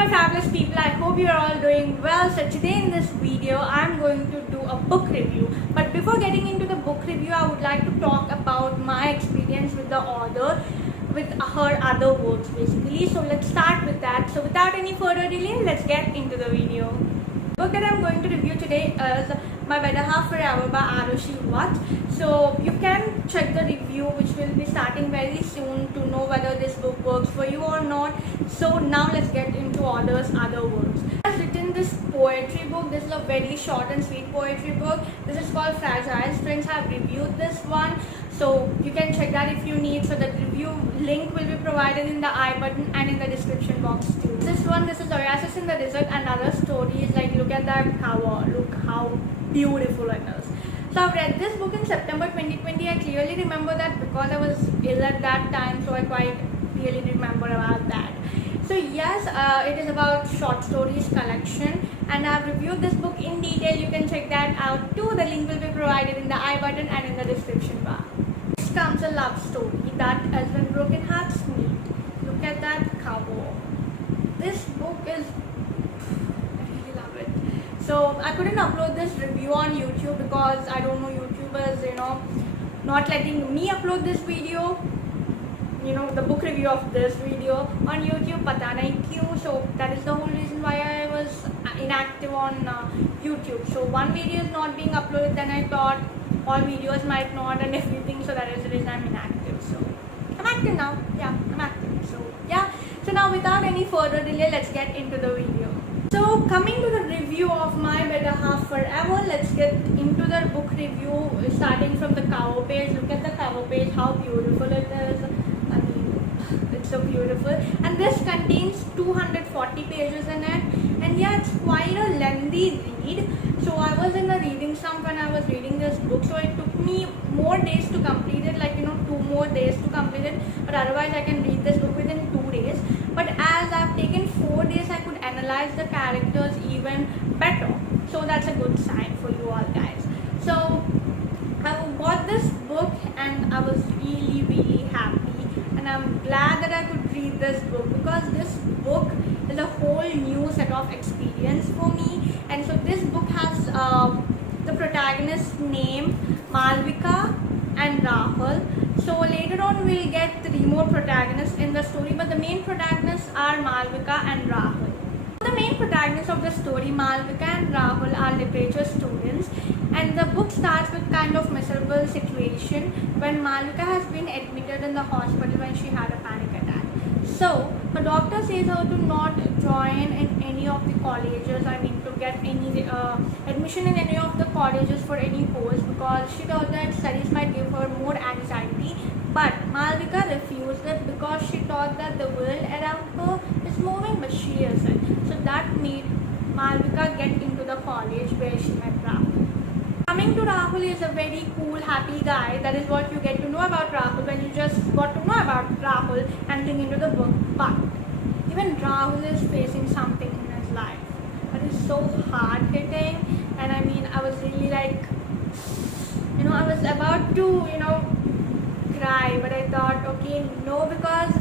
my fabulous people, I hope you're all doing well. So today in this video, I'm going to do a book review. But before getting into the book review, I would like to talk about my experience with the author, with her other works basically. So let's start with that. So without any further delay, let's get into the video. The book that I'm going to review today is My Better Half Forever by Arushi Vats. So you can check the review which will be starting very soon to know whether this book works for you or not. So now let's get into author's other works. I've written this poetry book. This is a very short and sweet poetry book. This is called Fragile Strings. I've reviewed this one. So you can check that if you need. So the review link will be provided in the I button and in the description box too. This is Oasis in the Desert and other stories. Like look at that cover. Look how beautiful it is. So I've read this book in September 2020. I clearly remember that because I was ill at that time. So I quite really remember about that. So yes, it is about short stories collection and I've reviewed this book in detail. You can check that out too. The link will be provided in the I button and in the description bar. Next comes a love story that is When Broken Hearts Meet. Look at that cover. This book is, I really love it. So I couldn't upload this review on YouTube because I don't know, YouTubers, not letting me upload this video. The book review of this video on YouTube, pata nahi kyun. So that is the whole reason why I was inactive on YouTube. So one video is not being uploaded, then I thought all videos might not and everything, so that is the reason I'm inactive. So I'm active now. Yeah, I'm active. So yeah, so now without any further delay, let's get into the video. So coming to the review of My Better Half Forever, let's get into the book review starting from the cover page. Look at the cover page, how beautiful it is. I mean, it's so beautiful. And this contains 240 pages in it. And yeah, it's quite a lengthy read. So I was in a reading slump when I was reading this book. So it took me more days to complete it, 2 more days to complete it. But otherwise I can read this book within 2 days. But as I've taken 4 days, I could analyze the characters even better. So that's a good sign for you all guys. So I bought this book and I was really, really happy. And I'm glad that I could read this book because this book is a whole new set of experience for me. And so this book has the protagonist's name, Malvika and Rahul. So later on we'll get 3 more protagonists in the story, but the main protagonists are Malvika and Rahul. The main protagonists of the story, Malvika and Rahul, are literature students, and the book starts with kind of miserable situation when Malvika has been admitted in the hospital when she had a panic attack. So the doctor says her to not join in any of the colleges, to get any admission in any of the colleges for any course because she thought that studies might give her more anxiety. But Malvika refused it because she thought that the world around her is moving, but she isn't. So that made Malvika get into the college where she met Rahul. Coming to Rahul, is a very cool, happy guy. That is what you get to know about Rahul when you just got to know about Rahul and think into the book. But even Rahul is facing something in his life that is so hard hitting. And I was really I was about to, cry, but I thought, okay, no, because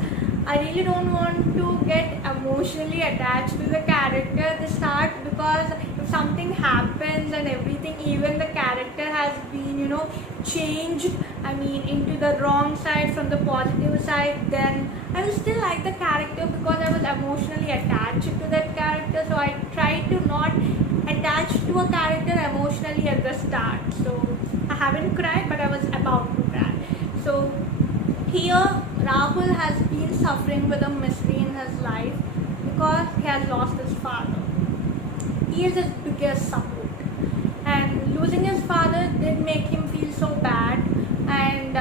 I really don't want to get emotionally attached to the character at the start because if something happens and everything, even the character has been, changed, into the wrong side from the positive side, then I will still like the character because I was emotionally attached to that character. So I tried to not attach to a character emotionally at the start. So I haven't cried, but I was about to cry. So here Rahul has been suffering with a misery in his life because he has lost his father. He is his biggest support, and losing his father did make him feel so bad. And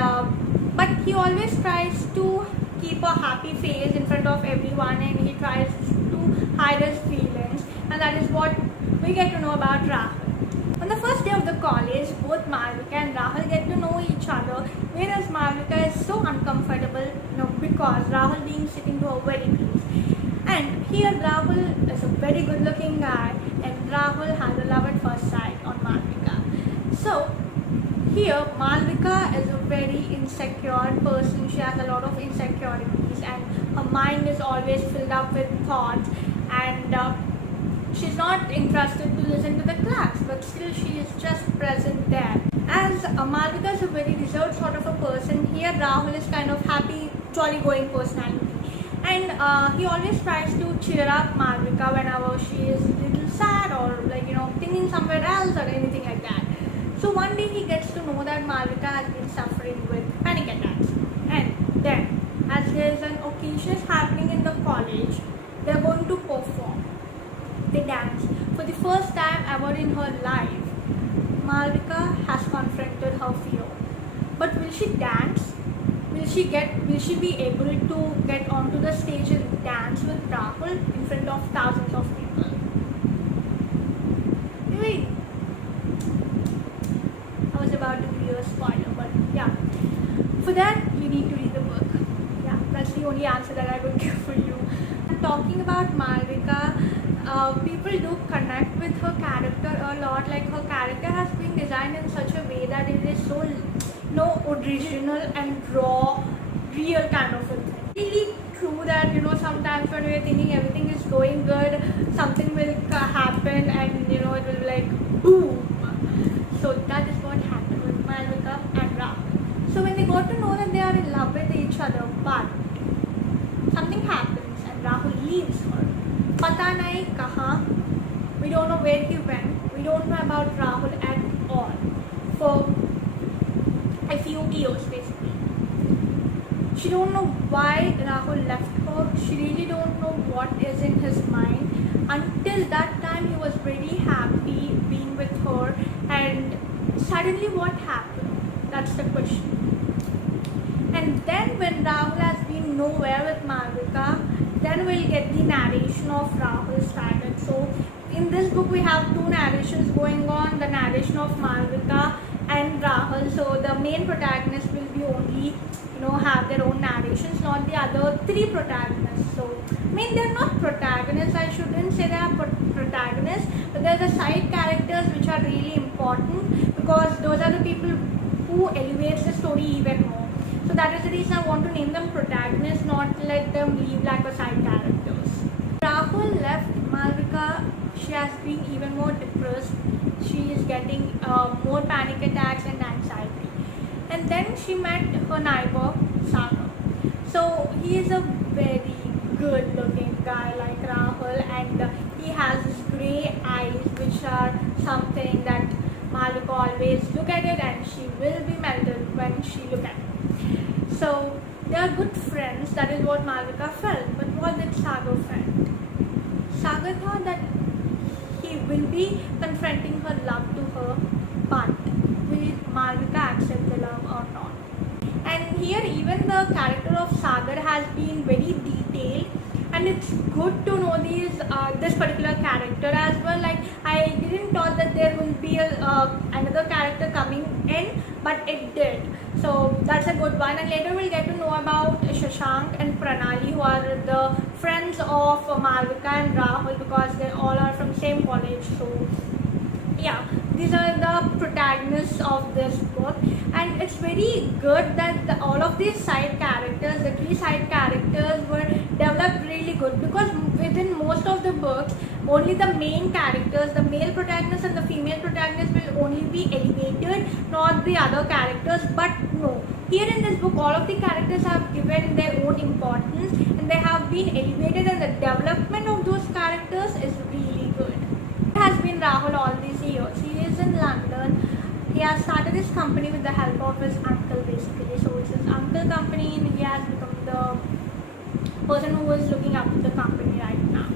but he always tries to keep a happy face in front of everyone, and he tries to hide his feelings, and that is what we get to know about Rahul. On the first day of the college, both Malvika and Rahul get to know each other, whereas Malvika is so uncomfortable, because Rahul being sitting to her very close. And here Rahul is a very good looking guy and Rahul has a love at first sight on Malvika. So here Malvika is a very insecure person. She has a lot of insecurities and her mind is always filled up with thoughts, and she's not interested to listen to the class, but still she is just present there. As Malvika is a very reserved sort of a person, here Rahul is kind of happy, jolly going personality. And he always tries to cheer up Malvika whenever she is a little sad or thinking somewhere else or anything like that. So one day he gets to know that Malvika has been suffering with panic attacks. And then, as there is an occasion happening in the college, they are going to perform. They dance. For the first time ever in her life, Malvika has confronted her fear. But will she dance? Will she be able to get onto the stage and dance with Rahul in front of thousands of people? Wait, I was about to give you a spoiler, but yeah. For that, you need to read the book. Yeah, that's the only answer that I would give for you. And talking about Malvika, people do connect with her character a lot. Like, her character has been designed in such a way that it is so original and raw, real kind of a thing. Really true that sometimes when we're thinking everything is going good, something will happen and it will be like boom. So that is what happened with Malvika and Rahul. So when they got to know that they are in love with each other, but something happens and Rahul leaves her. Pata nahi kaha. We don't know where he went. We don't know about Rahul at all for a few years basically. She don't know why Rahul left her. She really don't know what is in his mind. Until that time he was very happy being with her, and suddenly what happened? That's the question. And then when Rahul has been nowhere with Malvika, then we'll get the narration of Rahul started. So in this book we have two narrations going on, the narration of Malvika and Rahul. So the main protagonist will be only have their own narrations, not the other three protagonists. So they're not protagonists, I shouldn't say they are protagonists, but they're the side characters which are really important because those are the people who elevates the story even more. So that is the reason I want to name them protagonists, not let them leave like a side characters. Rahul left Malvika. She has been even more depressed. She is getting more panic attacks and anxiety. And then she met her neighbor, Sagar. So he is a very good looking guy like Rahul, and he has his grey eyes which are something that Malvika always look at it and she will be melted when she look at it. So they are good friends, that is what Malvika felt. But what did Sagar felt? Sagar thought that he will be confronting her love to her, but will Malvika accept the love or not? And here even the character of Sagar has been very detailed, and it's good to know this particular character as well. Like, I didn't thought that there will be another character coming in, but it did. So that's a good one. And later we'll get to know about Shashank and Pranali, who are the friends of Malvika and Rahul because they all are from same college. So yeah, these are the protagonists of this book, and it's very good that all of these side characters, the three side characters, were developed really good, because within most of the books only the main characters, the male protagonist and the female protagonist, will only be elevated, not the other characters. But no, here in this book all of the characters have given their own importance and they have been elevated, and the development of those characters is really good. Has been Rahul all these years. He is in London. He has started his company with the help of his uncle basically. So it's his uncle company and he has become the person who is looking after the company right now.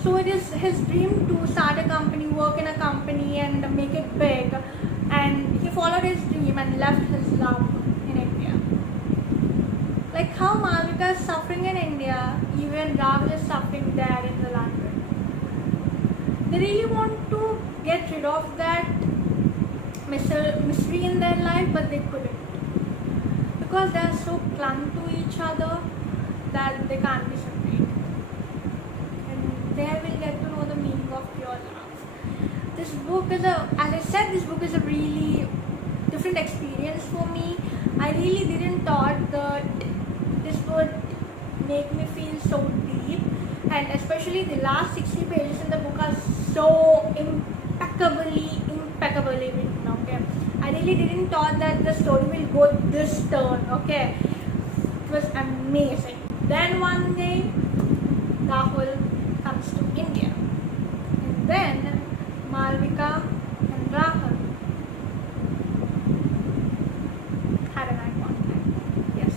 So it is his dream to start a company, work in a company and make it big. And he followed his dream and left his love in India. Like how Malvika is suffering in India, even Rahul is suffering there in the London. They really want to get rid of that mystery in their life, but they couldn't, because they are so clung to each other that they can't be separated. And there we'll get to know the meaning of pure love. This book is as I said, this book is a really different experience for me. I really didn't thought that this would make me feel so deep and especially the last 60 pages in the book are so impeccably written. Okay, I really didn't thought that the story will go this turn. Okay, it was amazing. Then one day Rahul comes to India, and then Malvika and Rahul had an eye contact. Yes.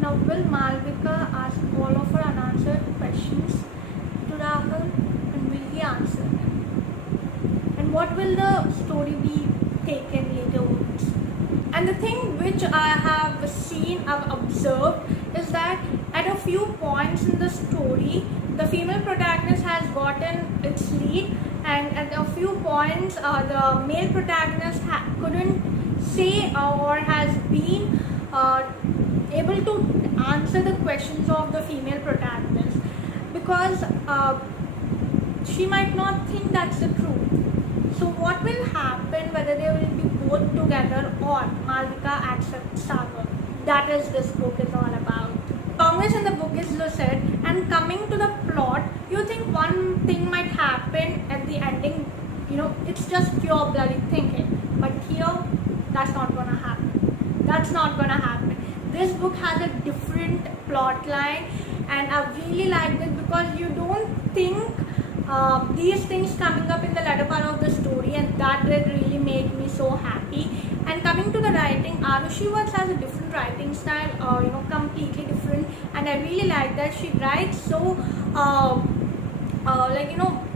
Now will Malvika ask all of her unanswered questions to Rahul, and will he answer them? And what will the story be taken laterwards? And the thing which I have seen, I've observed, is that at a few points in the story, the female protagonist has gotten its lead, and at a few points, the male protagonist couldn't say or has been able to answer the questions of the female protagonist, because she might not think that's the truth. So what will happen, whether they will be both together or Malvika accepts Sagar? That is this book is all about. Congress in the book is lucid, and coming to the plot, you think one thing might happen at the ending, it's just pure bloody thinking. But here, that's not gonna happen. That's not gonna happen. This book has a different plot line, and I really liked it because you don't think these things coming up in the latter part of the story, and that did really make me so happy. And coming to the writing, Arushi Vats has a different writing style, completely different, and I really like that she writes so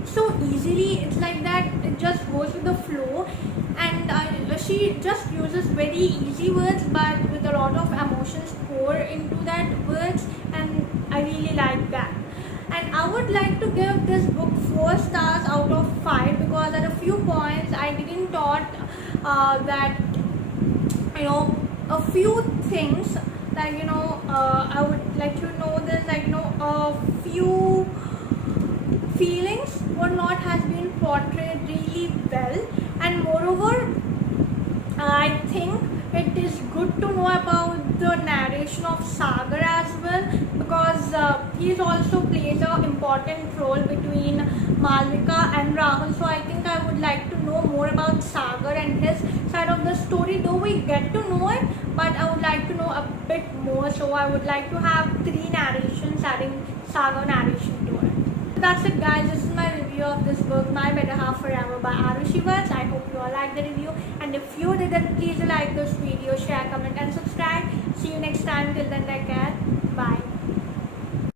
so easily. It's like that it just goes with the flow, and she just uses very easy words but with a lot of emotions pour into that words, and I really like that. And I would like to give this book 4 stars out of 5, because at a few points I didn't thought that a few things that I would like to know this, a few feelings were not has been portrayed really well, and moreover I think it is good to know about the narration of Sagar as well, because he also plays an important role between Malvika and Rahul. So I think I would like to know more about Sagar and his side of the story, though we get to know it, but I would like to know a bit more. So I would like to have 3 narrations adding Sagar narration to it. So that's it, guys. This is my review of this book, My Better Half Forever by Arushi Vats. I hope you all liked the review, and if you did, then please like this video, share, comment and subscribe. See you next time. Till then, take care. Bye.